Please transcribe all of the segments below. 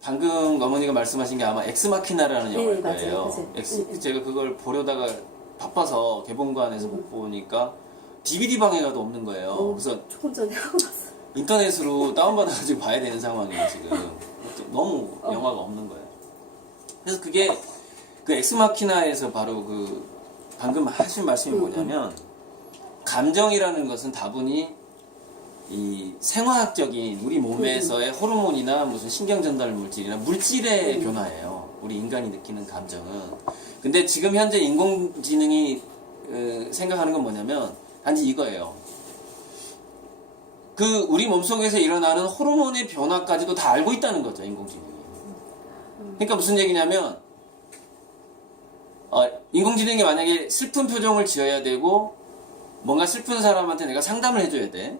방금 어머니가 말씀하신 게 아마 엑스마키나라는 영화일 맞아요. 거예요. 맞아요. 제가 그걸 보려다가 바빠서 개봉관에서 못 보니까 DVD 방에가도 없는 거예요. 그래서 조금 전에 하고 왔어요. 인터넷으로 다운받아가지고 봐야 되는 상황이에요, 지금. 너무 영화가 없는 거예요. 그래서 그게 그 엑스마키나에서 바로 그 방금 하신 말씀이 뭐냐면 감정이라는 것은 다분히 이 생화학적인 우리 몸에서의 호르몬이나 무슨 신경 전달 물질이나 물질의 변화예요. 우리 인간이 느끼는 감정은. 근데 지금 현재 인공지능이 생각하는 건 뭐냐면 단지 이거예요. 그 우리 몸속에서 일어나는 호르몬의 변화까지도 다 알고 있다는 거죠, 인공지능이. 그러니까 무슨 얘기냐면 인공지능이 만약에 슬픈 표정을 지어야 되고 뭔가 슬픈 사람한테 내가 상담을 해줘야 돼.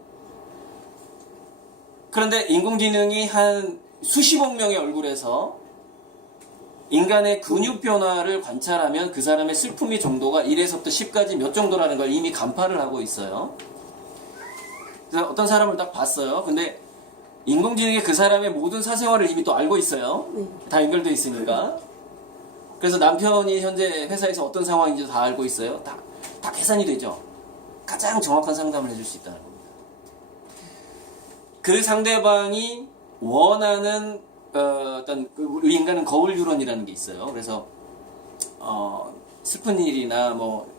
그런데 인공지능이 한 수십억 명의 얼굴에서 인간의 근육 변화를 관찰하면 그 사람의 슬픔의 정도가 1에서부터 10까지 몇 정도라는 걸 이미 간파를 하고 있어요. 그래서 어떤 사람을 딱 봤어요. 근데 인공지능이 그 사람의 모든 사생활을 이미 또 알고 있어요. 다 연결되어 있으니까. 그래서 남편이 현재 회사에서 어떤 상황인지 다 알고 있어요. 다 계산이 되죠. 가장 정확한 상담을 해줄 수 있다는 겁니다. 그 상대방이 원하는 어떤 우리 인간은 거울 유론이라는 게 있어요. 그래서 슬픈 일이나 뭐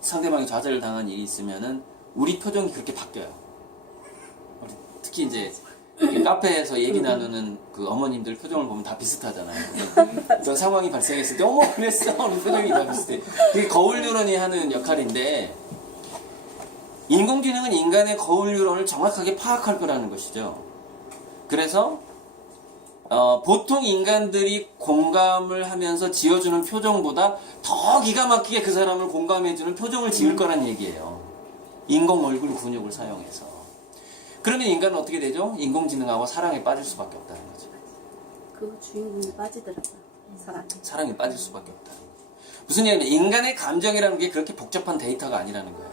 상대방이 좌절을 당한 일이 있으면은 우리 표정이 그렇게 바뀌어요. 특히 이제 카페에서 얘기 나누는 그 어머님들 표정을 보면 다 비슷하잖아요. 어떤 상황이 발생했을 때 어머 그랬어 우리 표정이 다 비슷해. 그게 거울 유론이 하는 역할인데 인공지능은 인간의 거울 유론을 정확하게 파악할 거라는 것이죠. 그래서 보통 인간들이 공감을 하면서 지어주는 표정보다 더 기가 막히게 그 사람을 공감해주는 표정을 지을 거란 얘기예요. 인공 얼굴 근육을 사용해서. 그러면 인간은 어떻게 되죠? 인공지능하고 사랑에 빠질 수밖에 없다는 거죠. 그 주인공이 빠지더라고요. 사랑에 빠질 수밖에 없다는 거죠. 무슨 얘기냐면 인간의 감정이라는 게 그렇게 복잡한 데이터가 아니라는 거예요.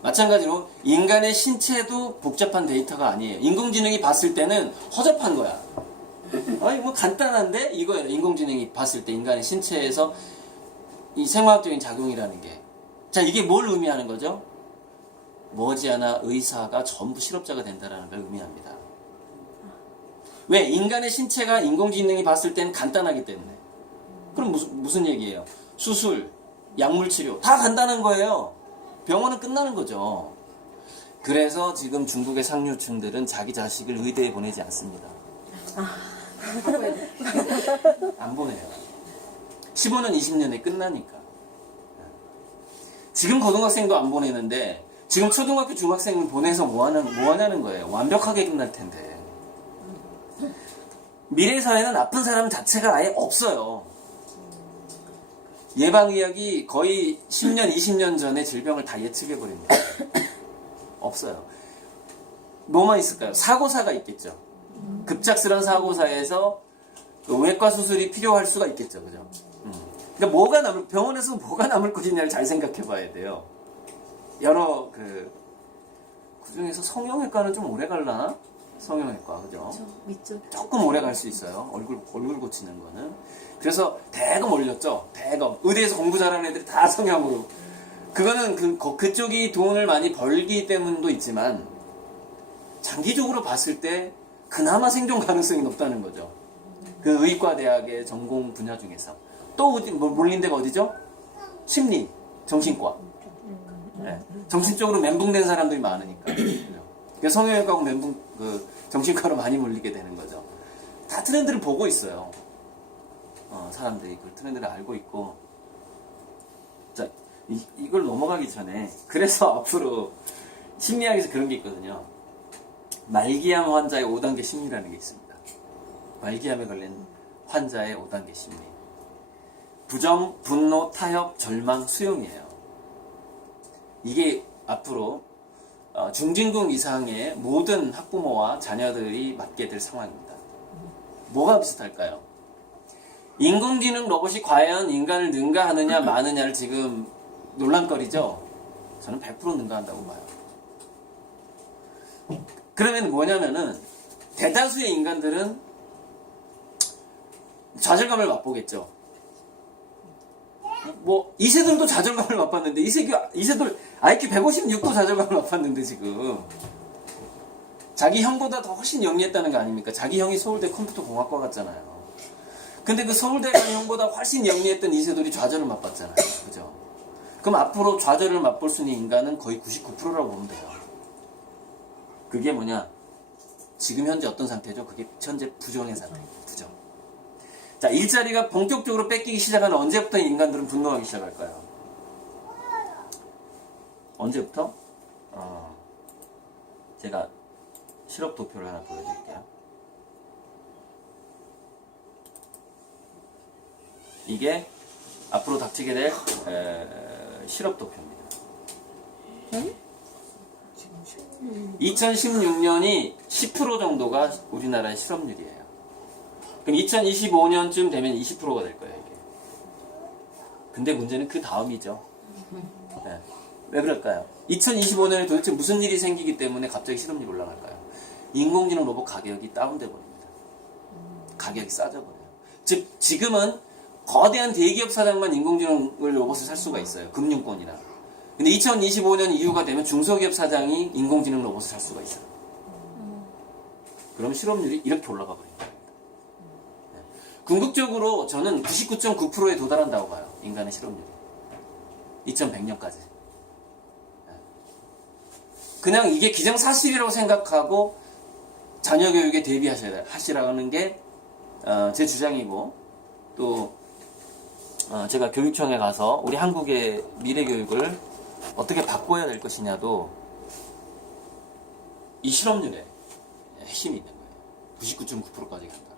마찬가지로 인간의 신체도 복잡한 데이터가 아니에요. 인공지능이 봤을 때는 허접한 거야. 아니 뭐 간단한데 이거예요. 인공지능이 봤을 때 인간의 신체에서 이 생화학적인 작용이라는 게. 자, 이게 뭘 의미하는 거죠? 머지않아 의사가 전부 실업자가 된다는 걸 의미합니다. 왜? 인간의 신체가 인공지능이 봤을 때는 간단하기 때문에. 그럼 무슨 얘기예요? 수술, 약물 치료 다 간단한 거예요. 병원은 끝나는 거죠. 그래서 지금 중국의 상류층들은 자기 자식을 의대에 보내지 않습니다. 안 보내요. 15년, 20년에 끝나니까. 지금 고등학생도 안 보내는데 지금 초등학교, 중학생을 보내서 뭐 하냐는 거예요. 완벽하게 끝날 텐데. 미래 사회는 나쁜 사람 자체가 아예 없어요. 예방의학이 거의 10년, 20년 전에 질병을 다 예측해버립니다. 없어요. 뭐만 있을까요? 사고사가 있겠죠. 급작스러운 사고사에서 외과 수술이 필요할 수가 있겠죠. 그죠? 그러니까 병원에서 뭐가 남을 것이냐를 잘 생각해 봐야 돼요. 여러 그 중에서 성형외과는 좀 오래 갈라나? 성형외과, 그죠? 믿죠. 조금 오래 갈 수 있어요. 얼굴 고치는 거는. 그래서 대거 몰렸죠. 대거. 의대에서 공부 잘하는 애들이 다 성형으로. 그거는 그쪽이 돈을 많이 벌기 때문도 있지만, 장기적으로 봤을 때 그나마 생존 가능성이 높다는 거죠. 그 의과대학의 전공 분야 중에서. 또 몰린 데가 어디죠? 심리, 정신과. 네. 정신적으로 멘붕된 사람들이 많으니까. 그러니까 성형외과하고 정신과로 많이 몰리게 되는 거죠. 다 트렌드를 보고 있어요. 사람들이 그 트렌드를 알고 있고. 자, 이걸 넘어가기 전에 그래서 앞으로 심리학에서 그런 게 있거든요. 말기암 환자의 5단계 심리라는 게 있습니다. 말기암에 걸린 환자의 5단계 심리. 부정, 분노, 타협, 절망, 수용이에요. 이게 앞으로 중진국 이상의 모든 학부모와 자녀들이 맞게 될 상황입니다. 뭐가 비슷할까요? 인공지능 로봇이 과연 인간을 능가하느냐 마느냐를 지금 논란거리죠? 저는 100% 능가한다고 봐요. 그러면 뭐냐면은 대다수의 인간들은 좌절감을 맛보겠죠. 뭐 이세돌도 좌절감을 맛봤는데 이세돌 IQ 156도 좌절감을 맛봤는데 지금 자기 형보다 더 훨씬 영리했다는 거 아닙니까? 자기 형이 서울대 컴퓨터공학과 갔잖아요. 근데 그 서울대 간 형보다 훨씬 영리했던 이세돌이 좌절을 맛봤잖아요. 그죠? 그럼 앞으로 좌절을 맛볼 수 있는 인간은 거의 99%라고 보면 돼요. 그게 뭐냐? 지금 현재 어떤 상태죠? 그게 현재 부정의 상태. 부정. 자, 일자리가 본격적으로 뺏기기 시작하는 언제부터 인간들은 분노하기 시작할까요? 언제부터? 제가 실업 도표를 하나 보여드릴게요. 이게 앞으로 닥치게 될 실업 도표입니다. 2016년이 10% 정도가 우리나라의 실업률이에요. 그럼 2025년쯤 되면 20%가 될 거예요, 이게. 근데 문제는 그 다음이죠. 네. 왜 그럴까요? 2025년에 도대체 무슨 일이 생기기 때문에 갑자기 실업률이 올라갈까요? 인공지능 로봇 가격이 다운돼 버립니다. 가격이 싸져버려요. 즉, 지금은 거대한 대기업 사장만 인공지능 로봇을 살 수가 있어요. 금융권이나. 근데 2025년 이후가 되면 중소기업 사장이 인공지능 로봇을 살 수가 있어요. 그럼 실업률이 이렇게 올라가 버립니다. 네. 궁극적으로 저는 99.9%에 도달한다고 봐요. 인간의 실업률이. 2100년까지. 그냥 이게 기정사실이라고 생각하고 자녀 교육에 대비하시라는 게 제 주장이고, 또 제가 교육청에 가서 우리 한국의 미래 교육을 어떻게 바꿔야 될 것이냐도 이 실업률에 핵심이 있는 거예요. 99.9%까지 간다.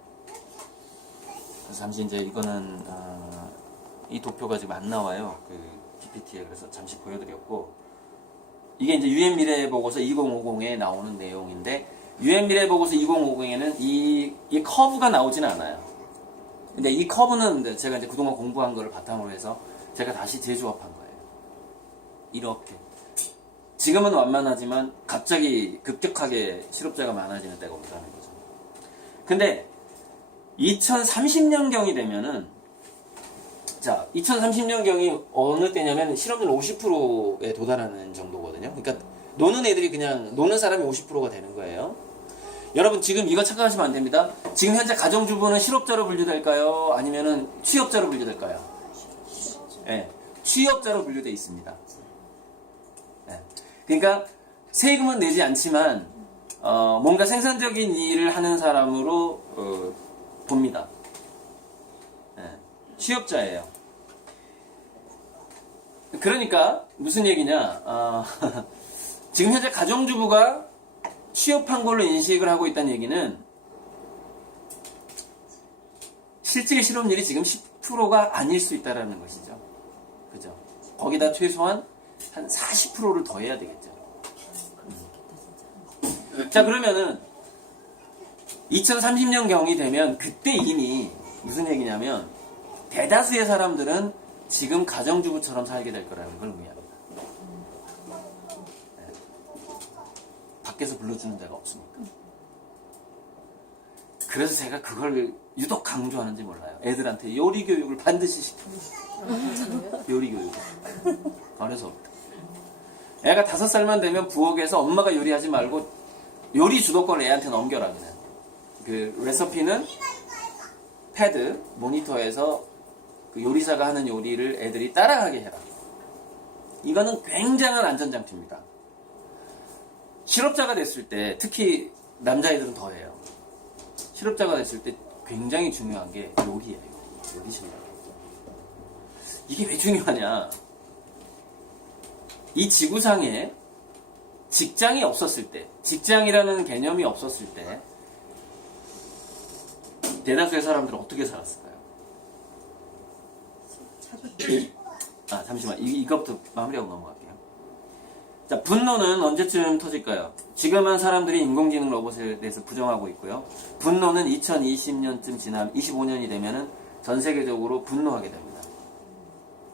그래서 잠시 이제 이거는 이 도표가 지금 안 나와요. 그 PPT에. 그래서 잠시 보여드렸고, 이게 이제 유엔 미래 보고서 2050에 나오는 내용인데, 유엔 미래 보고서 2050에는 이 커브가 나오지는 않아요. 근데 이 커브는 제가 이제 그동안 공부한 거를 바탕으로 해서 제가 다시 재조합한 거예요. 이렇게. 지금은 완만하지만 갑자기 급격하게 실업자가 많아지는 때가 온다는 거죠. 근데 2030년경이 되면은, 자, 2030년경이 어느 때냐면 실업률 50%에 도달하는 정도거든요. 그러니까 노는 애들이 그냥 노는 사람이 50%가 되는 거예요. 여러분 지금 이거 착각하시면 안 됩니다. 지금 현재 가정주부는 실업자로 분류될까요? 아니면은 취업자로 분류될까요? 네, 취업자로 분류되어 있습니다. 네. 그러니까 세금은 내지 않지만 뭔가 생산적인 일을 하는 사람으로 봅니다. 네, 취업자예요. 그러니까 무슨 얘기냐? 지금 현재 가정주부가 취업한 걸로 인식을 하고 있다는 얘기는 실질 실업률이 지금 10%가 아닐 수 있다는 것이죠. 그죠? 거기다 최소한 한 40%를 더 해야 되겠죠. 자, 그러면은 2030년경이 되면 그때 이미 무슨 얘기냐면 대다수의 사람들은 지금 가정주부처럼 살게 될 거라는 걸 의미합니다. 밖에서 불러주는 데가 없으니까. 그래서 제가 그걸 유독 강조하는지 몰라요. 애들한테 요리 교육을 반드시 시켜요. 요리 교육. 그래서 애가 5살만 되면 부엌에서 엄마가 요리하지 말고 요리 주도권을 애한테 넘겨라 그냥. 그 레시피는 패드, 모니터에서 그 요리사가 하는 요리를 애들이 따라하게 해라. 이거는 굉장한 안전장치입니다. 실업자가 됐을 때, 특히 남자애들은 더해요. 실업자가 됐을 때 굉장히 중요한 게 요리예요. 요리 실력. 이게 왜 중요하냐? 이 지구상에 직장이 없었을 때, 직장이라는 개념이 없었을 때 대다수의 사람들은 어떻게 살았을까요? 잠시만. 이것부터 마무리하고 넘어갈게요. 자, 분노는 언제쯤 터질까요? 지금은 사람들이 인공지능 로봇에 대해서 부정하고 있고요. 분노는 2020년쯤 지나면 25년이 되면은 전 세계적으로 분노하게 됩니다.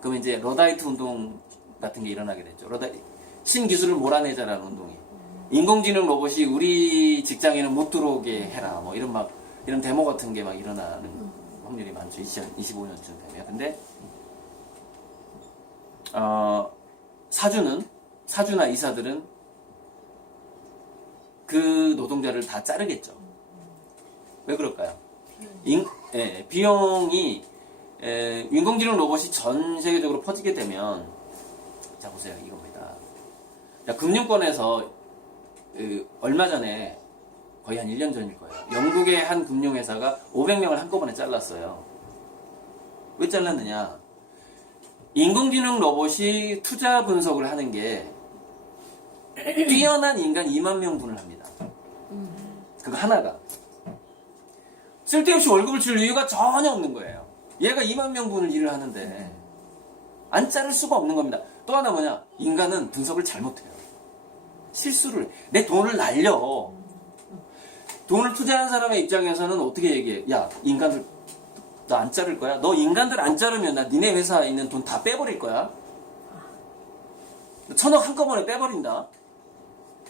그럼 이제 러다이트 운동 같은 게 일어나게 됐죠. 신기술을 몰아내자라는 운동이. 인공지능 로봇이 우리 직장에는 못 들어오게 해라. 뭐 이런 데모 같은 게 막 일어나는 확률이 많죠. 2025년쯤 되면. 근데 사주나 이사들은 그 노동자를 다 자르겠죠. 왜 그럴까요? 비용이 인공지능 로봇이 전 세계적으로 퍼지게 되면, 자 보세요, 이겁니다. 자, 금융권에서 얼마 전에, 거의 한 1년 전일 거예요, 영국의 한 금융회사가 500명을 한꺼번에 잘랐어요. 왜 잘랐느냐? 인공지능 로봇이 투자 분석을 하는 게 뛰어난 인간 2만 명분을 합니다. 그거 하나가. 쓸데없이 월급을 줄 이유가 전혀 없는 거예요. 얘가 2만 명분을 일을 하는데 안 자를 수가 없는 겁니다. 또 하나 뭐냐? 인간은 분석을 잘못해요. 실수를. 내 돈을 날려. 돈을 투자한 사람의 입장에서는 어떻게 얘기해? 야, 인간들 나 안 자를 거야? 너 인간들 안 자르면 나 니네 회사에 있는 돈 다 빼버릴 거야? 1,000억 한꺼번에 빼버린다?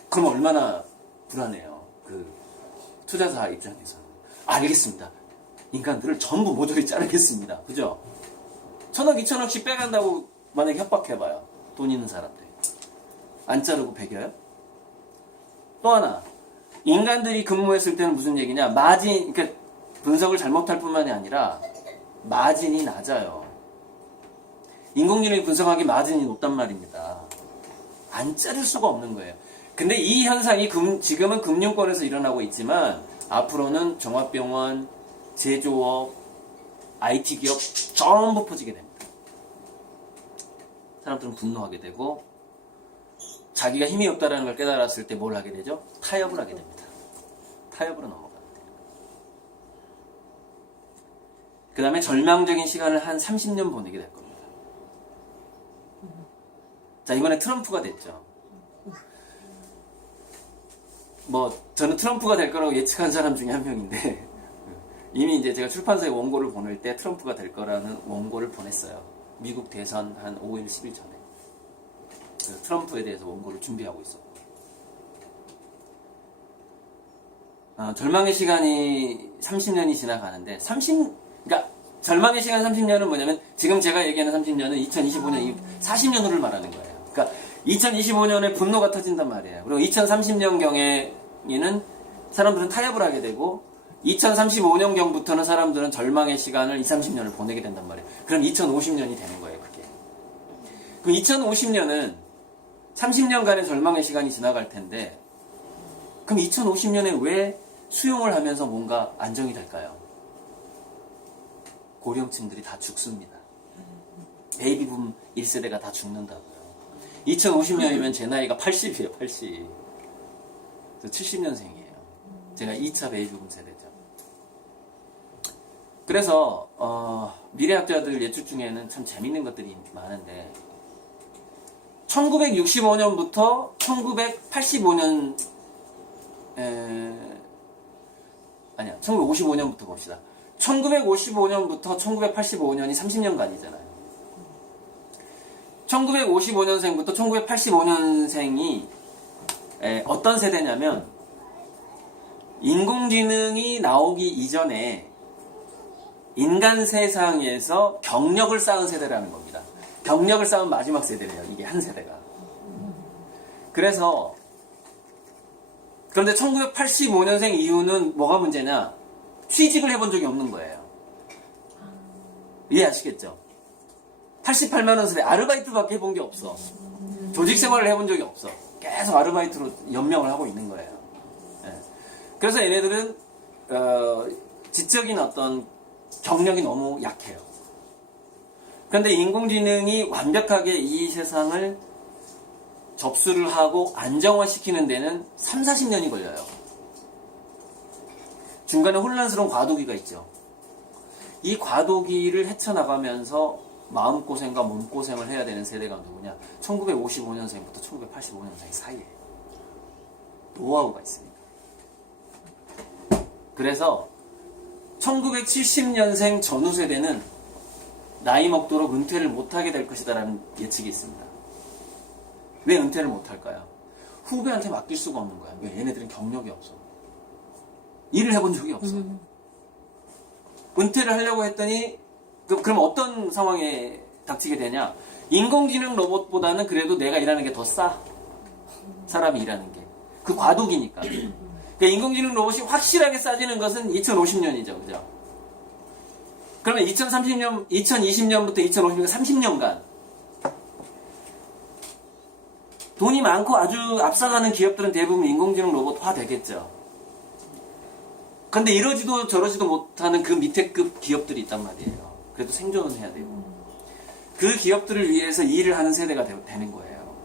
그럼 얼마나 불안해요. 그 투자사 입장에서는. 알겠습니다. 인간들을 전부 모조리 자르겠습니다. 그죠? 1,000억, 2,000억씩 빼간다고 만약에 협박해봐요. 돈 있는 사람들. 안 자르고 배겨요? 또 하나. 인간들이 근무했을 때는 무슨 얘기냐? 마진, 그러니까 분석을 잘못할 뿐만이 아니라 마진이 낮아요. 인공지능이 분석하기 마진이 높단 말입니다. 안 자를 수가 없는 거예요. 근데 이 현상이 지금은 금융권에서 일어나고 있지만 앞으로는 종합병원, 제조업, IT 기업 전부 퍼지게 됩니다. 사람들은 분노하게 되고 자기가 힘이 없다는 걸 깨달았을 때 뭘 하게 되죠? 타협을 하게 됩니다. 타협으로 넘어가게 돼요. 그 다음에 절망적인 시간을 한 30년 보내게 될 겁니다. 자, 이번에 트럼프가 됐죠. 저는 트럼프가 될 거라고 예측한 사람 중에 한 명인데 이미 이제 제가 출판사에 원고를 보낼 때 트럼프가 될 거라는 원고를 보냈어요. 미국 대선 한 5일, 10일 전에. 트럼프에 대해서 원고를 준비하고 있었고. 절망의 시간이 30년이 지나가는데, 그러니까 절망의 시간 30년은 뭐냐면, 지금 제가 얘기하는 30년은 2025년, 40년후를 말하는 거예요. 그러니까 2025년에 분노가 터진단 말이에요. 그리고 2030년경에는 사람들은 타협을 하게 되고, 2035년경부터는 사람들은 절망의 시간을 20, 30년을 보내게 된단 말이에요. 그럼 2050년이 되는 거예요, 그게. 그럼 2050년은 30년간의 절망의 시간이 지나갈 텐데, 그럼 2050년에 왜 수용을 하면서 뭔가 안정이 될까요? 고령층들이 다 죽습니다. 베이비붐 1세대가 다 죽는다고요. 2050년이면 제 나이가 80이에요, 80. 저 70년생이에요. 제가 2차 베이비붐 세대죠. 그래서 미래학자들 예측 중에는 참 재밌는 것들이 많은데 1965년부터 1985년 1955년부터 봅시다. 1955년부터 1985년이 30년간이잖아요. 1955년생부터 1985년생이 어떤 세대냐면 인공지능이 나오기 이전에 인간 세상에서 경력을 쌓은 세대라는 겁니다. 경력을 쌓은 마지막 세대래요. 이게 한 세대가. 그런데 1985년생 이후는 뭐가 문제냐? 취직을 해본 적이 없는 거예요. 이해하시겠죠? 88만 원 세대 아르바이트밖에 해본 게 없어. 조직 생활을 해본 적이 없어. 계속 아르바이트로 연명을 하고 있는 거예요. 그래서 얘네들은 지적인 어떤 경력이 너무 약해요. 그런데 인공지능이 완벽하게 이 세상을 접수를 하고 안정화시키는 데는 3, 40년이 걸려요. 중간에 혼란스러운 과도기가 있죠. 이 과도기를 헤쳐나가면서 마음고생과 몸고생을 해야 되는 세대가 누구냐? 1955년생부터 1985년생 사이에 노하우가 있습니다. 그래서 1970년생 전후 세대는 나이 먹도록 은퇴를 못하게 될 것이다라는 예측이 있습니다. 왜 은퇴를 못할까요? 후배한테 맡길 수가 없는 거야. 왜? 얘네들은 경력이 없어. 일을 해본 적이 없어. 은퇴를 하려고 했더니 그럼 어떤 상황에 닥치게 되냐? 인공지능 로봇보다는 그래도 내가 일하는 게 더 싸. 사람이 일하는 게. 그 과도기니까. 그러니까 인공지능 로봇이 확실하게 싸지는 것은 2050년이죠. 그죠? 그러면 2030년, 2020년부터 2050년 30년간 돈이 많고 아주 앞서가는 기업들은 대부분 인공지능 로봇화 되겠죠. 근데 이러지도 저러지도 못하는 그 밑에 급 기업들이 있단 말이에요. 그래도 생존은 해야 되고. 그 기업들을 위해서 일을 하는 세대가 되는 거예요.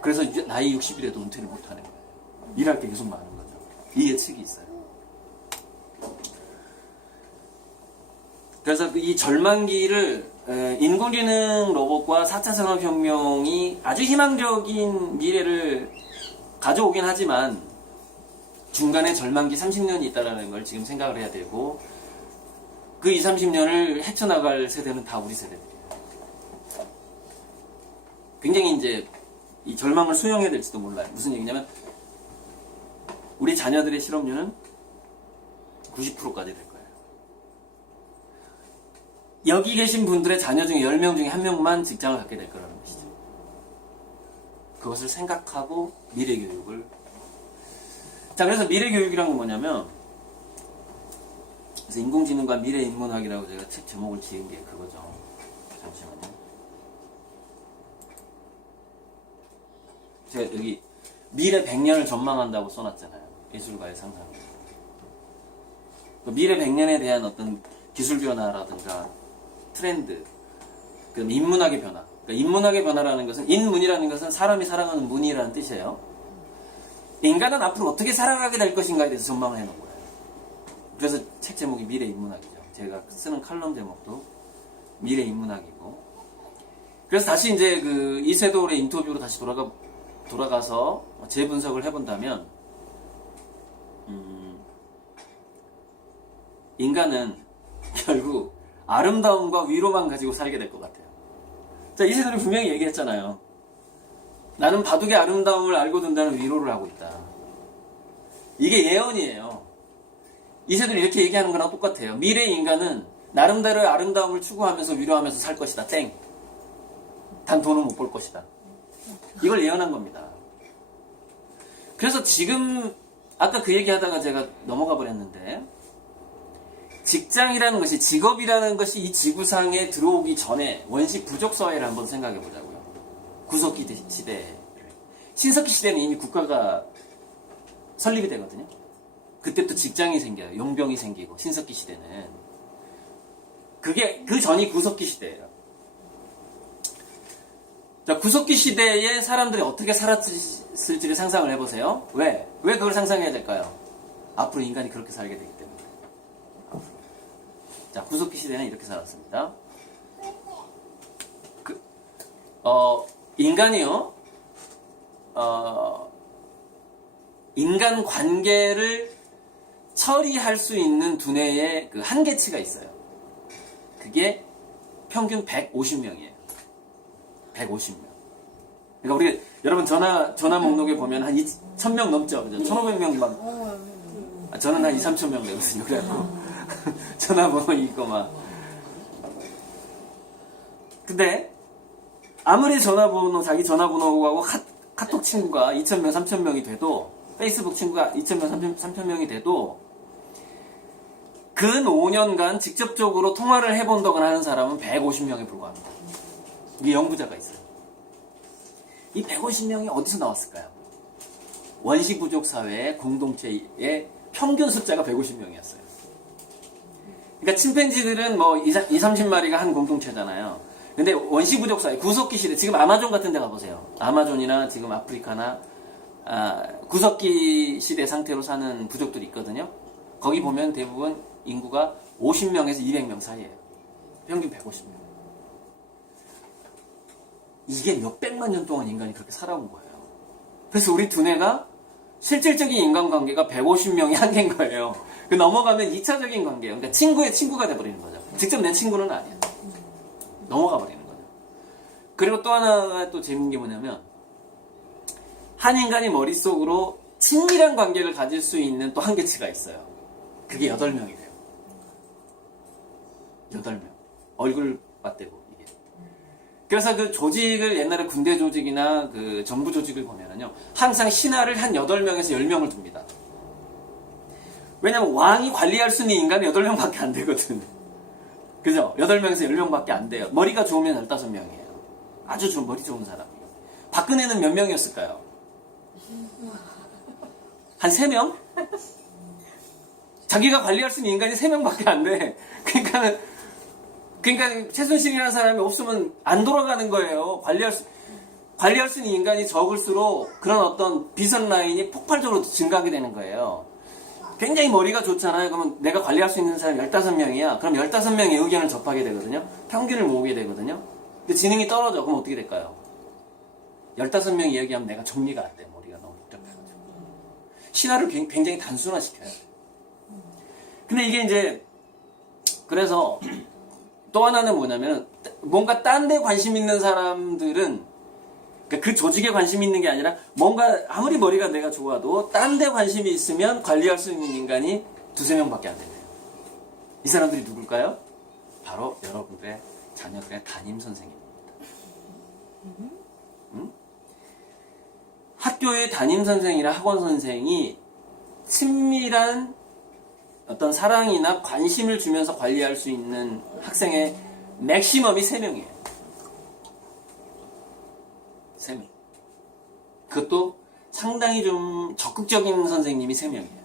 그래서 나이 60일에도 은퇴를 못하는 거예요. 일할 게 계속 많은 거죠. 이 예측이 있어요. 그래서 이 절망기를 인공지능 로봇과 4차 산업혁명이 아주 희망적인 미래를 가져오긴 하지만 중간에 절망기 30년이 있다는 걸 지금 생각을 해야 되고 그 20, 30년을 헤쳐나갈 세대는 다 우리 세대들이에요. 굉장히 이제 이 절망을 수용해야 될지도 몰라요. 무슨 얘기냐면 우리 자녀들의 실업률은 90%까지 될 거예요. 여기 계신 분들의 자녀 중에 10명 중에 1명만 직장을 갖게 될 거라는 것이죠. 그것을 생각하고 미래교육을 자 그래서 미래교육이란 건 뭐냐면 그래서 인공지능과 미래인문학이라고 제가 책 제목을 지은 게 그거죠. 잠시만요. 제가 여기 미래 100년을 전망한다고 써놨잖아요. 예술가의 상상. 미래 100년에 대한 어떤 기술 변화라든가 트렌드, 그럼 인문학의 변화. 그러니까 인문학의 변화라는 것은 인문이라는 것은 사람이 살아가는 문이라는 뜻이에요. 인간은 앞으로 어떻게 살아가게 될 것인가에 대해서 전망을 해놓은 거예요. 그래서 책 제목이 미래 인문학이죠. 제가 쓰는 칼럼 제목도 미래 인문학이고. 그래서 다시 이제 그 이세돌의 인터뷰로 다시 돌아가서 재분석을 해본다면, 인간은 결국 아름다움과 위로만 가지고 살게 될 것 같아요. 자, 이세돌이 분명히 얘기했잖아요. 나는 바둑의 아름다움을 알고 든다는 위로를 하고 있다. 이게 예언이에요. 이세돌이 이렇게 얘기하는 거랑 똑같아요. 미래 인간은 나름대로의 아름다움을 추구하면서 위로하면서 살 것이다. 땡. 단 돈은 못 벌 것이다. 이걸 예언한 겁니다. 그래서 지금 아까 그 얘기하다가 제가 넘어가 버렸는데 직장이라는 것이 직업이라는 것이 이 지구상에 들어오기 전에 원시 부족 사회를 한번 생각해 보자고요. 구석기 시대, 신석기 시대는 이미 국가가 설립이 되거든요. 그때부터 직장이 생겨요. 용병이 생기고 신석기 시대는 그게 그 전이 구석기 시대예요. 자, 구석기 시대에 사람들이 어떻게 살았을지를 상상을 해보세요. 왜 그걸 상상해야 될까요? 앞으로 인간이 그렇게 살게 되기 때문에. 자, 구석기 시대는 이렇게 살았습니다. 인간이요, 인간 관계를 처리할 수 있는 두뇌의 그 한계치가 있어요. 그게 평균 150명이에요. 150명. 그러니까 우리 여러분 전화 목록에 보면 한 1000명 넘죠. 그죠? 1500명 막. 저는 한 2, 3,000명 되거든요. 그래갖고 전화번호 있고 막. 근데 아무리 자기 전화번호하고 카톡 친구가 2,000명, 3,000명이 돼도 페이스북 친구가 2,000명, 3,000명이 돼도 근 5년간 직접적으로 통화를 해본다거나 하는 사람은 150명에 불과합니다. 이게 연구자가 있어요. 이 150명이 어디서 나왔을까요? 원시부족 사회의 공동체의 평균 숫자가 150명이었어요. 그러니까 침팬지들은 뭐 20, 30마리가 한 공동체잖아요. 근데 원시부족 사회, 구석기 시대, 지금 아마존 같은 데 가보세요. 아마존이나 지금 아프리카나 구석기 시대 상태로 사는 부족들이 있거든요. 거기 보면 대부분 인구가 50명에서 200명 사이예요. 평균 150명. 이게 몇백만 년 동안 인간이 그렇게 살아온 거예요. 그래서 우리 두뇌가 실질적인 인간관계가 150명이 한계인 거예요. 그 넘어가면 2차적인 관계예요. 그러니까 친구의 친구가 돼버리는 거죠. 직접 내 친구는 아니야. 넘어가 버리는 거죠. 그리고 또 하나 또 재밌는 게 뭐냐면 한 인간이 머릿속으로 친밀한 관계를 가질 수 있는 또 한계치가 있어요. 그게 8명이 돼요. 8명. 얼굴 맞대고, 이게. 그래서 그 조직을 옛날에 군대 조직이나 그 정부 조직을 보면은요, 항상 신하를 한 8명에서 10명을 둡니다. 왜냐면 왕이 관리할 수 있는 인간은 8명밖에 안 되거든. 그죠? 8명에서 10명밖에 안 돼요. 머리가 좋으면 15명이에요. 아주 좋은, 머리 좋은 사람이. 박근혜는 몇 명이었을까요? 한 3명? 자기가 관리할 수 있는 인간이 3명밖에 안 돼. 그러니까 최순실이라는 사람이 없으면 안 돌아가는 거예요. 관리할 수 있는 인간이 적을수록 그런 어떤 비선 라인이 폭발적으로 증가하게 되는 거예요. 굉장히 머리가 좋잖아요. 그러면 내가 관리할 수 있는 사람이 15명이야. 그럼 15명의 의견을 접하게 되거든요. 평균을 모으게 되거든요. 근데 지능이 떨어져. 그럼 어떻게 될까요? 15명 이야기하면 내가 정리가 안 돼. 머리가 너무 복잡해가지고. 신화를 굉장히 단순화시켜요. 근데 이게 이제, 그래서 또 하나는 뭐냐면, 뭔가 딴 데 관심 있는 사람들은, 그 조직에 관심 있는 게 아니라, 뭔가 아무리 머리가 내가 좋아도, 딴 데 관심이 있으면 관리할 수 있는 인간이 2~3명밖에 안 된대요. 이 사람들이 누굴까요? 바로 여러분들의 자녀들의 담임 선생님입니다. 응? 학교의 담임 선생이나 학원 선생이 친밀한 어떤 사랑이나 관심을 주면서 관리할 수 있는 학생의 맥시멈이 3명이에요. 3명. 그것도 상당히 좀 적극적인 선생님이 3명이에요.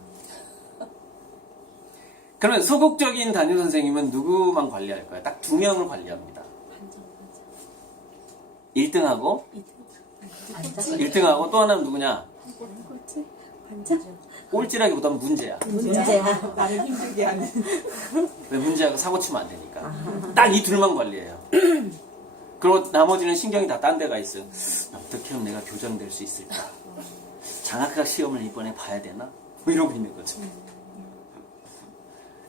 그러면 소극적인 담임 선생님은 누구만 관리할까요? 딱 2명을 관리합니다. 1등하고 1등하고 또 하나는 누구냐? 꼴찌? 반장? 꼴찌라기보다는 문제야. 문제야. 나를 힘들게 하는. 왜 문제하고 사고 치면 안 되니까. 딱 이 둘만 관리해요. 그리고 나머지는 신경이 다 딴 데가 있어요. 어떻게 하면 내가 교정될 수 있을까? 장학학 시험을 이번에 봐야 되나? 뭐 이러고 있는 거죠.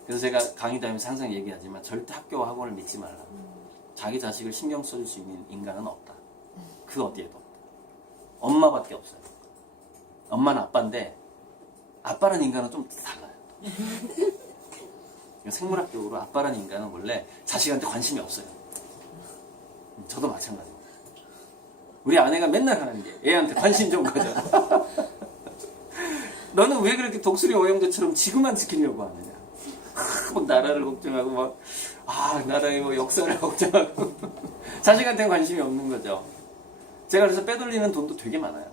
그래서 제가 강의 다니면서 항상 얘기하지만 절대 학교와 학원을 믿지 말라. 자기 자식을 신경 써줄 수 있는 인간은 없다. 그 어디에도 없다. 엄마밖에 없어요. 엄마는 아빠인데 아빠라는 인간은 좀 달라요. 생물학적으로 아빠라는 인간은 원래 자식한테 관심이 없어요. 저도 마찬가지입니다. 우리 아내가 맨날 하는 게 애한테 관심 좀 가져. 너는 왜 그렇게 독수리 오영도처럼 지구만 지키려고 하느냐. 막 나라를 걱정하고 나라의 뭐 역사를 걱정하고 자식한테는 관심이 없는 거죠. 제가 그래서 빼돌리는 돈도 되게 많아요.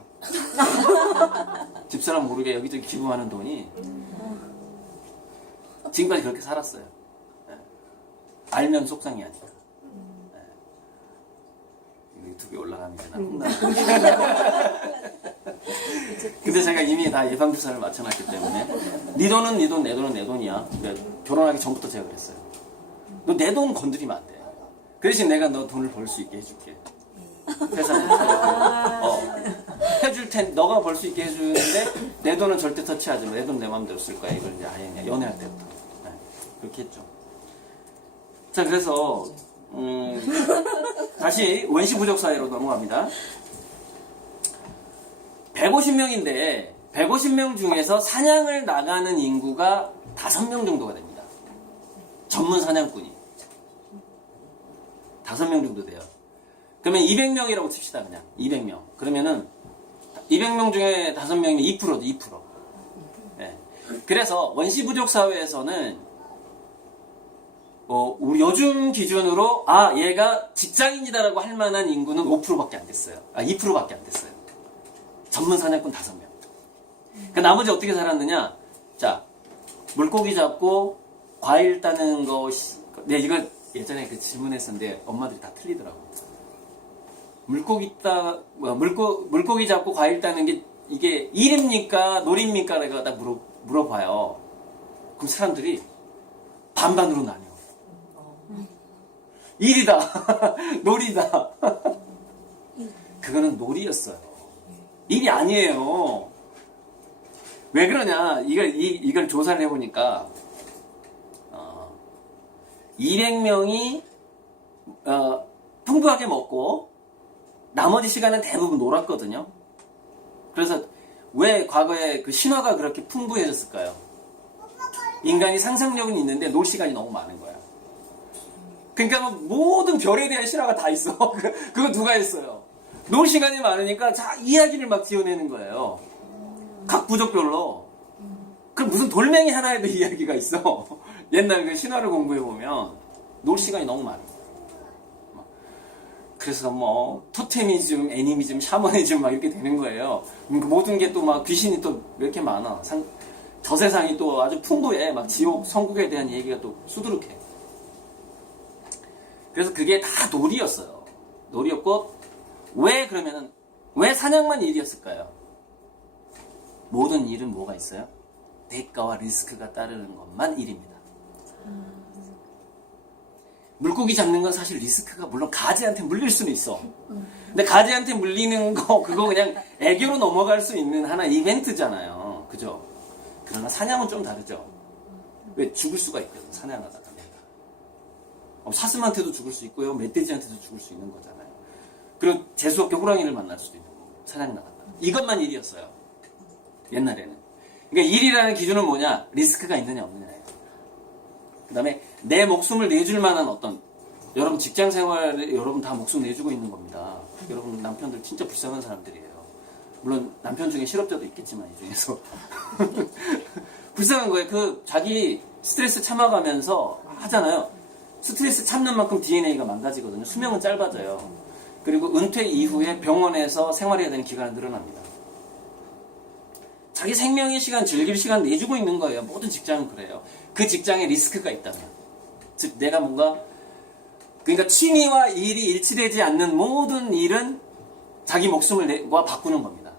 집사람 모르게 여기저기 기부하는 돈이 지금까지 그렇게 살았어요. 네. 알면 속상이 아니까. 네. 유튜브에 올라가면 되나 혼나. 근데 제가 이미 다 예방주사를 맞춰놨기 때문에 네 돈은 네 돈, 내 돈은 내 돈이야. 그러니까 결혼하기 전부터 제가 그랬어요. 너 내 돈 건드리면 안 돼. 그 대신 내가 너 돈을 벌 수 있게 해줄게. 회사에 해줄 텐, 너가 벌 수 있게 해주는데 내 돈은 절대 터치하지 마. 내 돈 내 마음대로 쓸 거야. 이걸 이제 아예 그냥 연애할 때부터 네, 그렇게 했죠. 자, 그래서 다시 원시 부족 사회로 넘어갑니다. 150명인데 150명 중에서 사냥을 나가는 인구가 5명 정도가 됩니다. 전문 사냥꾼이 5명 정도 돼요. 그러면 200명이라고 칩시다. 그냥 200명. 그러면은 200명 중에 5명이면 2%죠. 2%. 네. 그래서 원시 부족 사회에서는 우리 요즘 기준으로 얘가 직장인이다라고 할 만한 인구는 5%밖에 안 됐어요. 2%밖에 안 됐어요. 전문 사냥꾼 5명. 그 나머지 어떻게 살았느냐? 자, 물고기 잡고 과일 따는 거. 네, 이거 예전에 그 질문했었는데 엄마들이 다 틀리더라고. 물고기 잡고 과일 따는 게 이게 일입니까? 놀입니까? 내가 딱 물어봐요. 그럼 사람들이 반반으로 나뉘어. 일이다. 놀이다. 그거는 놀이였어요. 일이 아니에요. 왜 그러냐? 이걸 조사를 해보니까 200명이 풍부하게 먹고 나머지 시간은 대부분 놀았거든요. 그래서 왜 과거에 그 신화가 그렇게 풍부해졌을까요? 인간이 상상력은 있는데 놀 시간이 너무 많은 거야. 그러니까 모든 별에 대한 실화가 다 있어. 그거 누가 했어요? 놀 시간이 많으니까 자 이야기를 막 지어내는 거예요. 각 부족별로. 그럼 무슨 돌멩이 하나에도 이야기가 있어. 옛날 그 신화를 공부해 보면 놀 시간이 너무 많아. 그래서 뭐 토테미즘, 애니미즘, 샤머니즘 막 이렇게 되는 거예요. 모든 게 또 막 귀신이 또 왜 이렇게 많아. 저 세상이 또 아주 풍부해. 막 지옥, 천국에 대한 얘기가 또 수두룩해. 그래서 그게 다 놀이였어요. 놀이였고 왜 사냥만 일이었을까요? 모든 일은 뭐가 있어요? 대가와 리스크가 따르는 것만 일입니다. 물고기 잡는 건 사실 리스크가 물론 가지한테 물릴 수는 있어. 근데 가지한테 물리는 거 그거 그냥 애교로 넘어갈 수 있는 하나의 이벤트잖아요. 그죠? 그러나 사냥은 좀 다르죠. 왜 죽을 수가 있거든 사냥하다가 내가. 사슴한테도 죽을 수 있고요. 멧돼지한테도 죽을 수 있는 거잖아요. 그리고 재수없게 호랑이를 만날 수도 있는 거고 사냥 나갔다. 이것만 일이었어요. 옛날에는. 그러니까 일이라는 기준은 뭐냐? 리스크가 있느냐 없느냐예요. 그 다음에 내 목숨을 내줄 만한 어떤 여러분 직장 생활에 여러분 다 목숨 내주고 있는 겁니다. 여러분 남편들 진짜 불쌍한 사람들이에요. 물론 남편 중에 실업자도 있겠지만 이 중에서 불쌍한 거예요. 그 자기 스트레스 참아가면서 하잖아요. 스트레스 참는 만큼 DNA가 망가지거든요. 수명은 짧아져요. 그리고 은퇴 이후에 병원에서 생활해야 되는 기간은 늘어납니다. 자기 생명의 시간, 즐길 시간 내주고 있는 거예요. 모든 직장은 그래요. 그 직장에 리스크가 있다면. 즉, 내가 뭔가, 그러니까 취미와 일이 일치되지 않는 모든 일은 자기 목숨을 바꾸는 겁니다.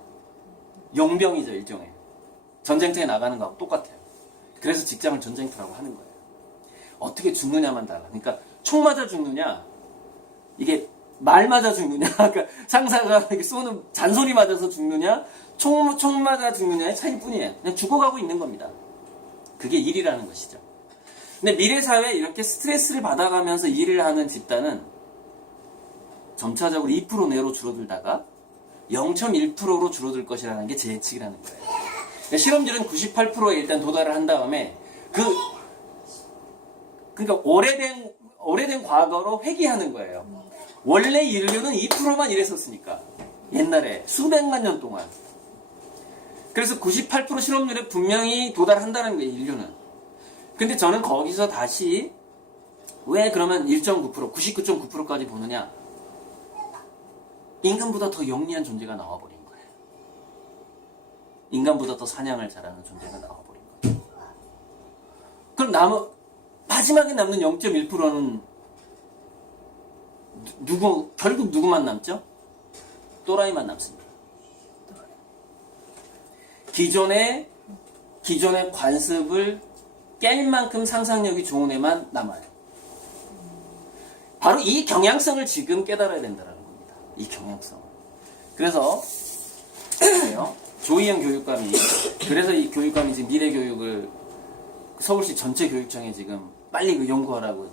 용병이죠, 일종의. 전쟁터에 나가는 거하고 똑같아요. 그래서 직장을 전쟁터라고 하는 거예요. 어떻게 죽느냐만 달라. 그러니까 총 맞아 죽느냐, 이게 말 맞아 죽느냐, 그러니까 상사가 쏘는 잔소리 맞아서 죽느냐, 총 맞아 죽느냐의 차이뿐이에요. 그냥 죽어가고 있는 겁니다. 그게 일이라는 것이죠. 근데 미래 사회에 이렇게 스트레스를 받아가면서 일을 하는 집단은 점차적으로 2% 내로 줄어들다가 0.1%로 줄어들 것이라는 게 제 예측이라는 거예요. 그러니까 실험들은 98%에 일단 도달을 한 다음에 그러니까 오래된 과거로 회귀하는 거예요. 원래 인류는 2%만 일했었으니까 옛날에 수백만 년 동안. 그래서 98% 실업률에 분명히 도달한다는 거예요, 인류는. 근데 저는 거기서 다시 왜 그러면 1.9%, 99.9%까지 보느냐? 인간보다 더 영리한 존재가 나와버린 거예요. 인간보다 더 사냥을 잘하는 존재가 나와버린 거예요. 그럼 마지막에 남는 0.1%는 결국 누구만 남죠? 또라이만 남습니다. 기존의 관습을 깰 만큼 상상력이 좋은 애만 남아요. 바로 이 경향성을 지금 깨달아야 된다는 겁니다. 이 경향성을. 그래서 조희영 교육감이 그래서 이 교육감이 지금 미래 교육을 서울시 전체 교육청에 지금 빨리 연구하라고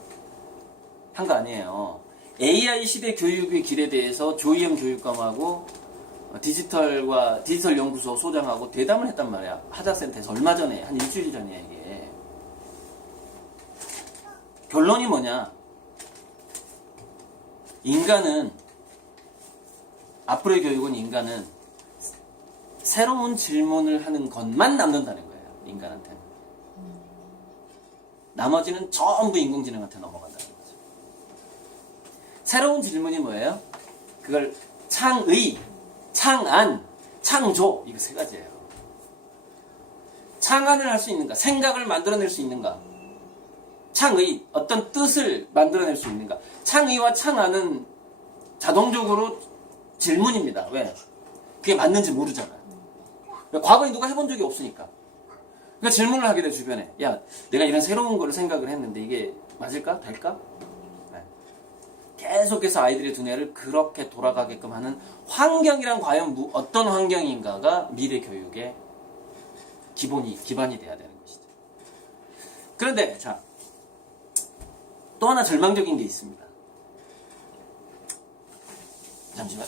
한 거 아니에요. AI 시대 교육의 길에 대해서 조희영 교육감하고 디지털 연구소 소장하고 대담을 했단 말이야. 하자센터에서 얼마 전에, 한 일주일 전이야, 이게. 결론이 뭐냐? 앞으로의 교육은 인간은 새로운 질문을 하는 것만 남는다는 거예요. 인간한테는. 나머지는 전부 인공지능한테 넘어간다는 거죠. 새로운 질문이 뭐예요? 그걸 창의, 창안, 창조, 이거 세 가지예요. 창안을 할 수 있는가? 생각을 만들어낼 수 있는가? 창의, 어떤 뜻을 만들어낼 수 있는가? 창의와 창안은 자동적으로 질문입니다. 왜? 그게 맞는지 모르잖아요. 과거에 누가 해본 적이 없으니까. 그러니까 질문을 하게 돼, 주변에. 야, 내가 이런 새로운 거를 생각을 했는데 이게 맞을까? 될까? 네. 계속해서 아이들의 두뇌를 그렇게 돌아가게끔 하는 환경이란 과연 어떤 환경인가가 미래 교육의 기반이 돼야 되는 것이죠. 그런데, 자, 또 하나 절망적인 게 있습니다. 잠시만.